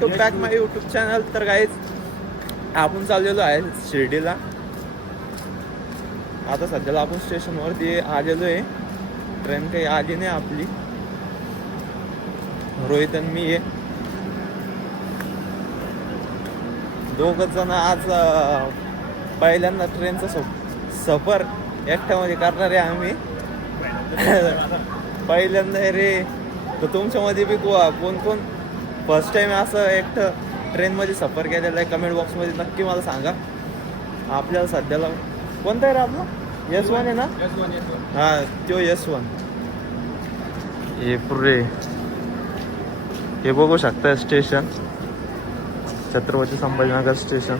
To back my YouTube channel. तर guys आपण चाललेलो आहे शिर्डीला. आता सध्याला आपण स्टेशनवरती आलेलो आहे. ट्रेन काही आली नाही आपली. रोहित आणि मी आहे, दोघच जण आज पहिल्यांदा ट्रेनचा सफर एकट्यामध्ये करणार आहे आम्ही. पहिल्यांदा आहे रे. तर तुमच्यामध्ये बी कोण कोण फर्स्ट टाइम असं एकटं ट्रेनमध्ये सफर केलेला आहे कमेंट बॉक्समध्ये नक्की मला सांगा. आपल्याला सध्याला कोणता आहे रे आपला? S1 आहे ना? हां, तो S1. हे पुरे हे बघू शकता station, Chhatrapati Sambhajinagar station.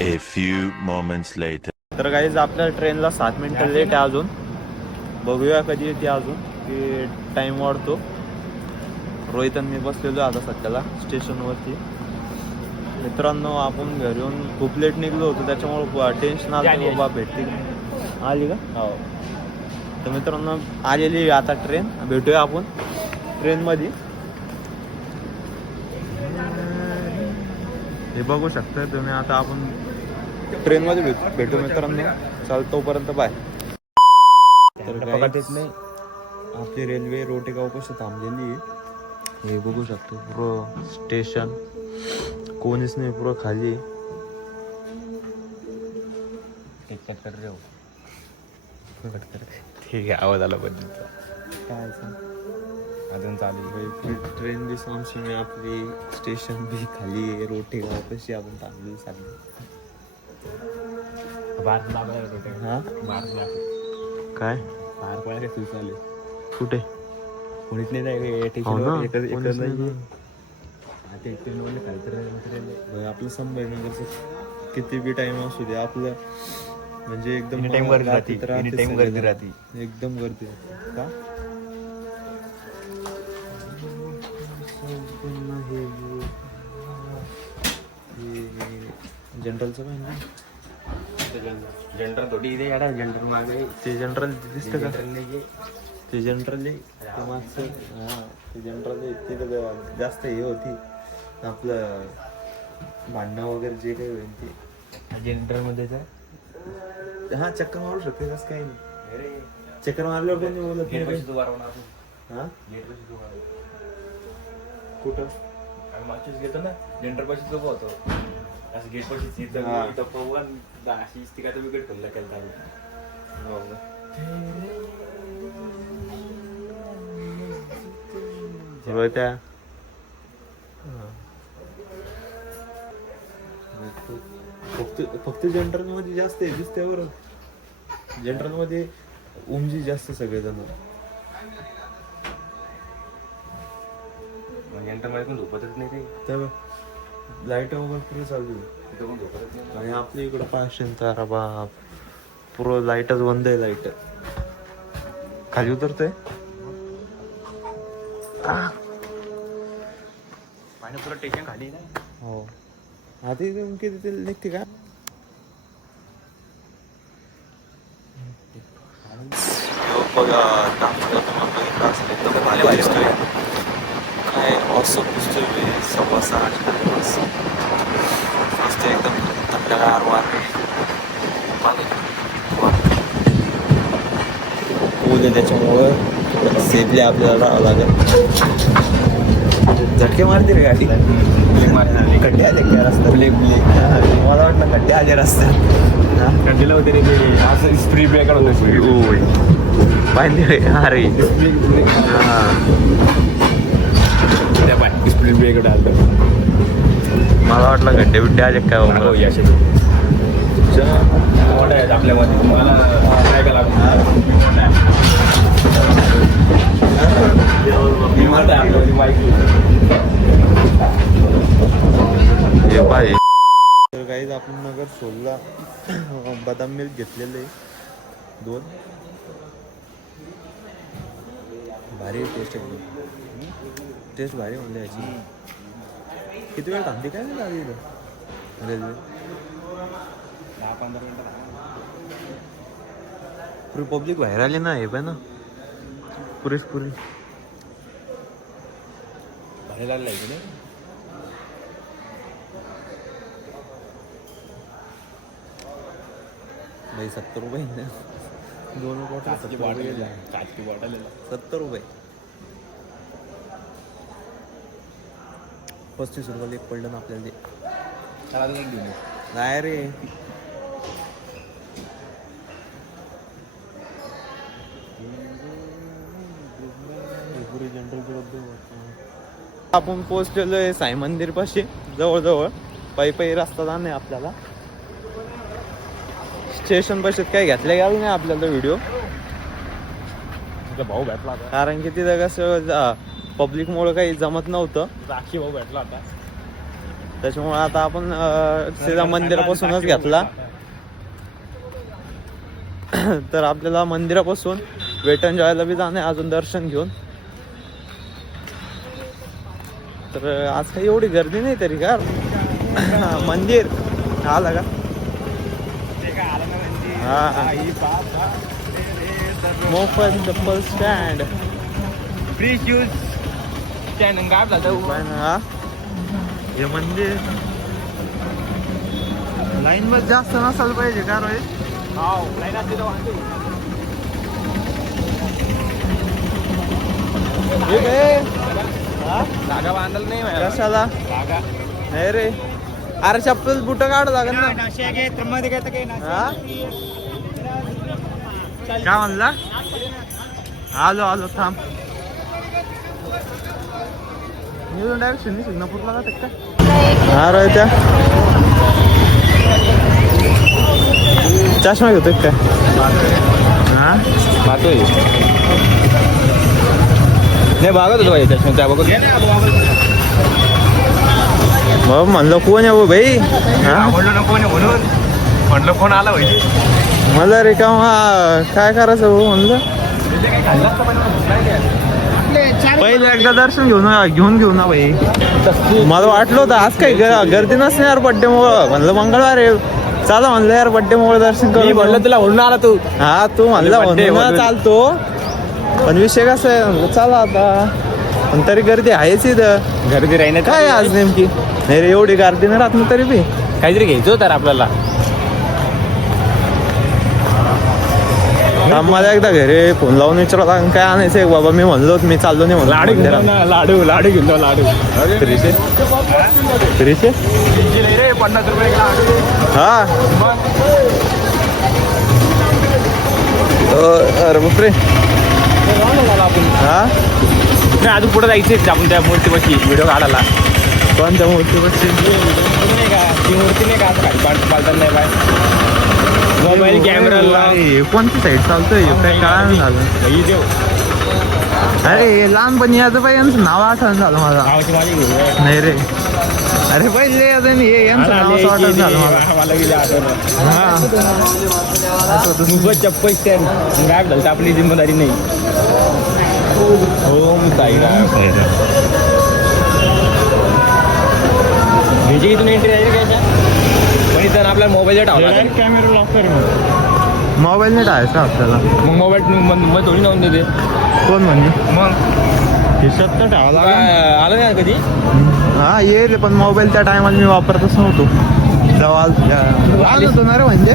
A few moments later. तर गाईज आपल्या ट्रेनला 7 मिनिटं लेट आहे अजून. बघूया कधी येते अजून, की टाईम वाढतो. रोहित आणि मी बसलेलो आता सध्याला स्टेशनवरती. मित्रांनो, आपण घरी येऊन खूप लेट निघलो होतो, त्याच्यामुळे टेन्शन आलं बाबा भेटते आली का. हो. तर मित्रांनो आलेली आता ट्रेन, भेटूया आपण ट्रेनमध्ये. हे बघू शकता तुम्ही. आता आपण ट्रेनमध्ये भेटू मित्रांनो. चाल तोपर्यंत बाय. तर आपली रेल्वे रोटेगावपाशी थांबलेली आहे. हे बघू शकतो पुरं स्टेशन, कोणीच नाही, पुरं खाली. ठीक आहे, आवाज आला बद्दल काय अजून चालू. ट्रेन बी सामसून आपली, स्टेशन बी खाली आहे. रोटेगावपाशी आपण थांबलेली सांगली. हा काय बाहेर पडायला सुरू चालू. कुठे कोणीच नाही आपलं संभाजीनगरचं किती बी टाइम असू दे, आपलं म्हणजे एकदम टाइम गर्दी राहते, गर्दी राहते. एकदम गर्दी का. जनरलचं काय ना, जनरल थोडी इथे याडा. जनरल मागे ते जनरल दिसतं का? नाही. ते जनरल ते मागचं. हां, ते जनरल तिथं जास्त हे होती आपलं भांडणं वगैरे जे काही होईल ते जनरल मध्ये हां चक्कर मारू शकते. तसं काही नाही. चक्कर मारल्यावर पण बोलत नाही. हां कुठं मागचीच घेतो ना, जनरल पाशीच उभं होतो असं गेट पाशीच. इथं पवन अशी काय तर विकेट खोलला केला. त्या फक्त जनरल मध्ये जास्त आहे दिसते बरं. जनरल मध्ये उमजी जास्त सगळेजण. जनरल मध्ये पण झोपतच नाही ते. तर लाईट वगैरे पुरे चालू आहे. आणि आपल्या इकडं 500 तारा बाप, पुरं लाईटच बंद आहे. लाईट खाली उतरतंय. पाणी पुरं टेशन खाली नाही. हो, आता इथून किती निघते का. बघा काय असं पुस्तक आहे. 6:15 मस्त एकदम थंडगार वारे. पूल आहे त्याच्यामुळं सेफली आपल्याला राहावं लागेल. झटके मारते रे गाडी. खड्डे आले काय रस्ता. मला वाटलं खड्डे आले रस्त्यात. खड्डीला होते रे ते. असं स्प्री ब्रेकर होतं. पाहिजे अरे. स्प्री ब्रेकर आलं. मला वाटलं खड्डे बिड्डे आले काय आपल्यामध्ये तुम्हाला काय का तर काहीच आपण नगर सोलला बदाम मिल्क घेतलेलं आहे 2. भारी टेस्ट एकदम. टेस्ट भारी म्हणले याची. किती वेळ थांबते काय नाही आधी इथं रेल्वे. 10-15 मिनिटं. पुरी पब्लिक बाहेर आली ना. हे पण ना पुरेच पुरी भारी लागला इकडे. भाई 70 रुपये दोन बॉटल 70 रुपये. काचची बॉटल 70 रुपये. 35 रुपयाला एक पडलं ना आपल्याला ते. त्याला अजून एक घेऊन ये. काय रे आपण पोहोचलेलोय साई मंदिर पाशी जवळजवळ. पायी रस्ता जाणे आपल्याला. स्टेशन पाशी काही घेतल्या गेलं नाही आपल्याला व्हिडिओ, तुझा भाऊ भेटला होता. कारण की तिथं कसं पब्लिक मुळे काही जमत नव्हतं. राखी भाऊ भेटला होता. त्याच्यामुळे आता आपण सीधा मंदिरापासूनच घेतला. तर आपल्याला मंदिरापासून वेट एंड जॉयला बी जाणे अजून दर्शन घेऊन. तर आज काही एवढी गर्दी नाही तरी का. मंदिर आलं का. हा मोफत चप्पल स्टँड. फ्री शूज स्टँड गायब झालं. हा हे मंदिर लाईन मध्ये जास्त नसायला पाहिजे का रे. जागा बांधलं नाही माझ्या. कशाला जागा नाही रे. अरे चप्पल बुट काढ लागेल ना. हा? काय म्हणला. आलो थांब. मी डायरेक्ट सिंगापूरला जाते का. हा राहत्या चष्मा घेतोय काय. हा पाहतोय नाही भागत होतो त्याच्यामध्ये त्या बघत बाबा म्हणलं कोण आहे भाई. म्हणलं नको म्हणून म्हटलं कोण आला पाहिजे. मला रे का काय करायचं भाऊ म्हणलं. पहिले एकदा दर्शन घेऊन ना भाई. मला वाटलं होतं आज काही गर्दी नसते यार बड्डेमुळं. म्हणलं मंगळवार आहे चला म्हणलं यार बड्डेमुळे दर्शन करू. म्हणलं तुला म्हणून आला तू. हा तू म्हणला म्हणून चालतो. पण विषय कसा आहे म्हणलं चला आता. पण तरी गर्दी आहेच इथं. गर्दी राहिने काय आज नेमकी. नाही रे एवढी गर्दी नाही राहत ना तरी बी. काहीतरी घ्यायचं तर आपल्याला. मला एकदा घरी फोन लावून विचारला काय आणायचंय बाबा. मी म्हणलो मी चाललो नाही म्हणलं. लाडू घेऊन जा, लाडू घेऊन जा लाडू. फ्रीचे रे 50 रुपये लाडू. हा अरे बापरे. हा नाही अजून पुढे जायचे आपण त्या मूर्तीपाशी व्हिडिओ काढायला. कोणत्या मूर्तीपाशी. नाही का ती मूर्ती नाही का आता खाली पालताना नाही बाय. मोबाईल कॅमेरा कोणती साईड चालतोय काय काय झालं. देव अरे लहानपणी याचं पाहिजे यांचं नाव आठवण झालं मला. गावाची माझी घेऊन नाही रे. अरे पहिले अजून हे यांचं नाव असं आठवण झालं मला. मला गेले आठवण. हा चप्पल स्टँड गायब झालं तर आपली जिम्मेदारी नाही. हो ह्याची इथून एंट्री आहे घ्यायच्या पण इथं आपल्याला मोबाईल टावला कॅमेरा लॉक कर. मोबाईल नाही टाकायचा आपल्याला. मग मोबाईल मग थोडी नोंद देते. कोण म्हणजे मग खिशात तर टाळा आलं नाही कधी. हा येईल पण मोबाईल त्या टायमाला मी वापरतच नव्हतो. जेव्हा आलो होतो ना रे म्हणजे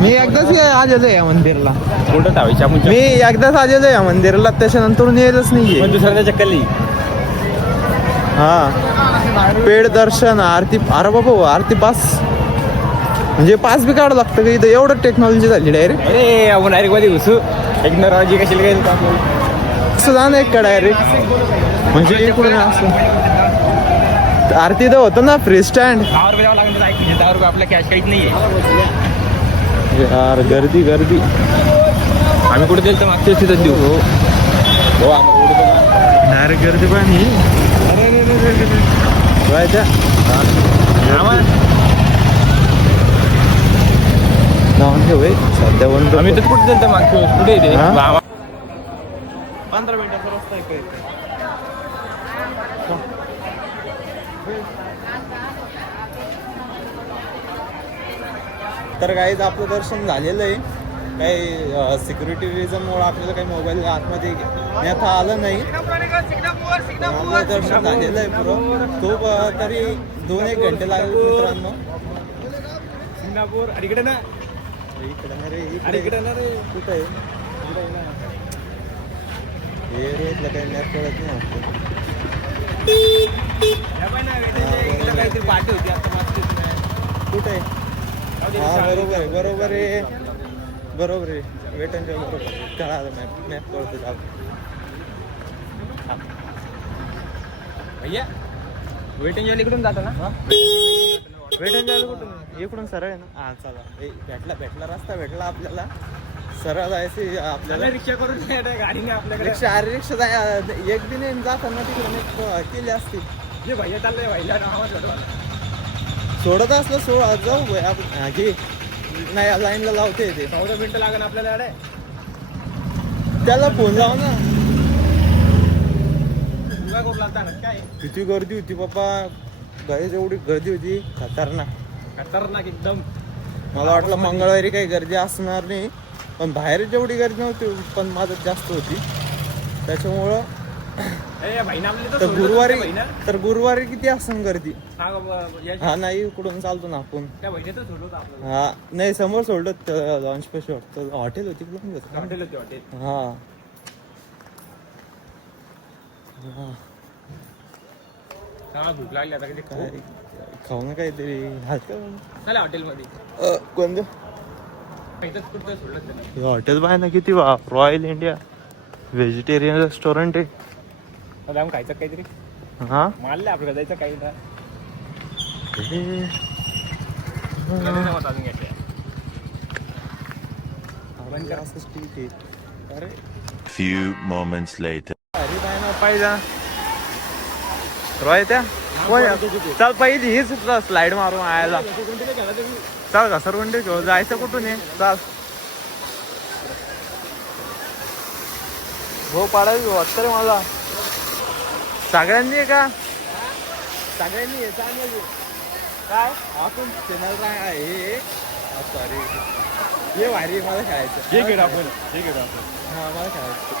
मी एकदाच आलेलो या मंदिरला. कुठं टावायची आपण मी एकदाच आलेलो या मंदिरला त्याच्यानंतर येतच नाहीये. पण दुसऱ्या चक्कली. हा पेड दर्शन आरती. अरे बाबा आरती पास म्हणजे पास बी काढावं लागतं का इथं. एवढं टेक्नॉलॉजी झाली डायरेक्ट. अरे आपण डायरेक्ट मध्ये घुसू. टेक्नॉलॉजी कशी काय असं जा नाही का डायरेक्ट म्हणजे इकडून असं. आरती तर होतं ना फ्री स्टँड. 10 रुपये द्यावं लागणार. 10 रुपये आपल्या कॅश काहीच नाहीये. यार गर्दी आम्ही कुठे देईल तर मागच्या तिथं देऊ. हो आम्हाला डायरेक्ट गर्दी पण जाऊन ठेव सध्या बंद. आम्ही तर कुठे देईल तर मागच्या कुठे येते 15 मिनिटाचा रस्ता आहे काही. तर गाईज आपलं दर्शन झालेलं आहे. काही सिक्युरिटी रिझनमुळे आपल्याला काही मोबाईल आतमध्ये नेता आलं नाही. आपलं दर्शन झालेलं आहे पुरं. खूप तरी 2-1 घंटे लागले मित्रांनो. सिंगापूर अलीकडे ना इकडे ना रे, अलीकडे ना रे कुठं आहे हे रोडला काही मॅप कळत नाही वाटतं. काहीतरी पार्टी होती आता मागची. कुठं आहे? हा बरोबर आहे वेट अँड बरोबर कळालं. मॅप कळतो भैया वेट एन्जॉय इकडून जातो ना वेट अँड कुठून इकडून सरळ आहे ना. हा चला भेटला रस्ता भेटला आपल्याला. सरळ जायचं आपल्याला. रिक्षा करून गाडीने आपल्याकडे रिक्षा एक दिन जाताना तिकडे केली असती. जे भैया चाललंय भैया सोडत असलं जाऊ भाई आपण घे. नाही लाईनला लावते ते 14 मिनिटं लागेल आपल्याला अरे. त्याला फोन लाव ना. तुला करू लागता ना काय किती गर्दी होती बाप्पा. गाडीत एवढी गर्दी होती खतरनाक एकदम. मला वाटलं मंगळवारी काही गर्दी असणार नाही, पण बाहेर जेवढी गर्दी नव्हती पण माझं जास्त होती त्याच्यामुळं. तर गुरुवारी किती असं गर्दी. हा नाही इकडून चालतो ना आपण. हा नाही समोर सोडलं लॉन्च पैसे वाटतं. हॉटेल होती हा भूक लागली आता कधी काय खाऊ ना काहीतरी चला हॉटेलमध्ये. कोणतं कुठं सोडलं त्याला. हॉटेल पाहिजे ना किती रॉयल इंडिया व्हेजिटेरियन रेस्टॉरंट आहे. जाऊन खायचं काहीतरी. हा मारले आपल्याला जायचं काही ना. अजून घ्यायचं अरे Few moments later. अरे बाय ना पाहिजे रॉय त्या चल पहिली हीच स्लाइड मारून आयला. चल घसरगुंडी घेऊ. जायचं कुठून आहे चल. हो पाडायची वाटतं रे मला. सगळ्यांनी आहे का? सगळ्यांनी आहे चांगलं काय आपण चॅनल आहे. सॉरी हे भारी मला खेळायचं. हे घेऊ आपण हा मला खेळायचं.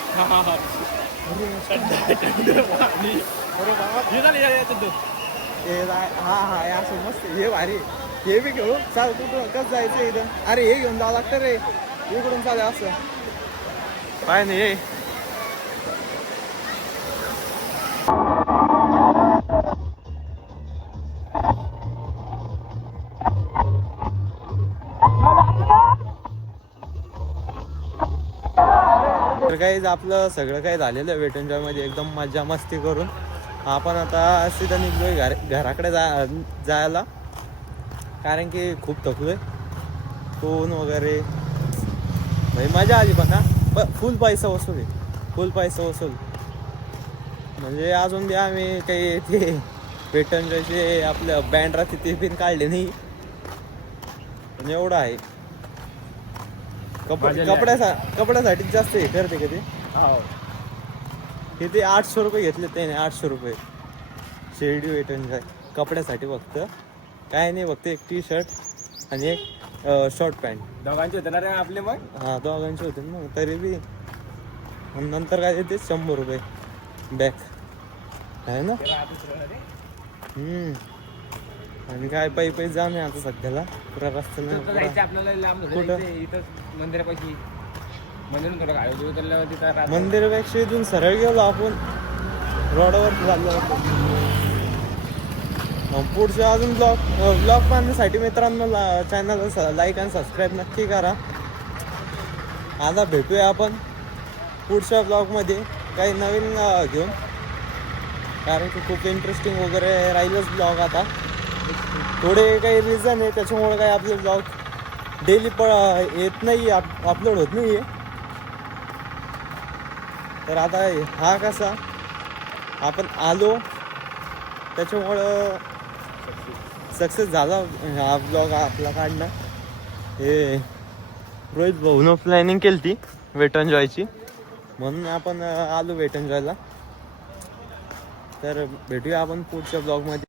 हा या मस्त हे भारी. हे बी घेऊ. चाल कुठं कसं जायचं इथं. अरे हे घेऊन जावं लागतं रे इकडून चालेल असं काय नाही. हे तर काही आपलं सगळं काही झालेलं आहे वेट एन्जॉय मध्ये एकदम मजा मस्ती करून. आपण आता सीधा निघलोय घराकडे जायला कारण की खूप थकलोय. फोन वगैरे भाई मजा आली पण हा फुल पैसा वसूल म्हणजे अजून बी आम्ही काही ते वेट एन्जॉयचे आपलं बँड राहते ते पण काढले नाही. पण एवढं आहे कपड्यासाठी जास्त हे करते कधी. हे ते 800 रुपये घेतले त्याने. 800 रुपये शेरडी वेट एन्जॉय कपड्यासाठी फक्त. काय नाही फक्त एक टी शर्ट आणि एक शॉर्ट पॅन्ट. दोघांचे होते ना रे आपले मग. हा दोघांचे होते मग तरी बी. नंतर काय देते 100 रुपये बॅग आहे ना. आणि काय पायी जाणे आता सध्याला पुरा रस्ता आपल्याला मंदिरापाशी मंदिरापेक्षा इथून सरळ गेलो आपण रोडावर चाललो होतो. पुढच्या अजून ब्लॉग पाहण्यासाठी मित्रांनो चॅनलला लाईक आणि सबस्क्राईब नक्की करा. आता भेटूया आपण पुढच्या ब्लॉगमध्ये काही नवीन घेऊन कारण की खूप इंटरेस्टिंग वगैरे राहीलच ब्लॉग. आता थोडे काही रिझन आहे त्याच्यामुळे काही आपले ब्लॉग डेली येत नाही अपलोड होत नाही आहे. तर आता हा कसा आपण आलो त्याच्यामुळं सक्सेस झाला हा ब्लॉग आपला काढणं. हे रोहित भाऊनं प्लॅनिंग केली ती वेट एन्जॉयची म्हणून आपण आलो वेट एन्जॉयला. तर भेटूया आपण पुढच्या ब्लॉगमध्ये.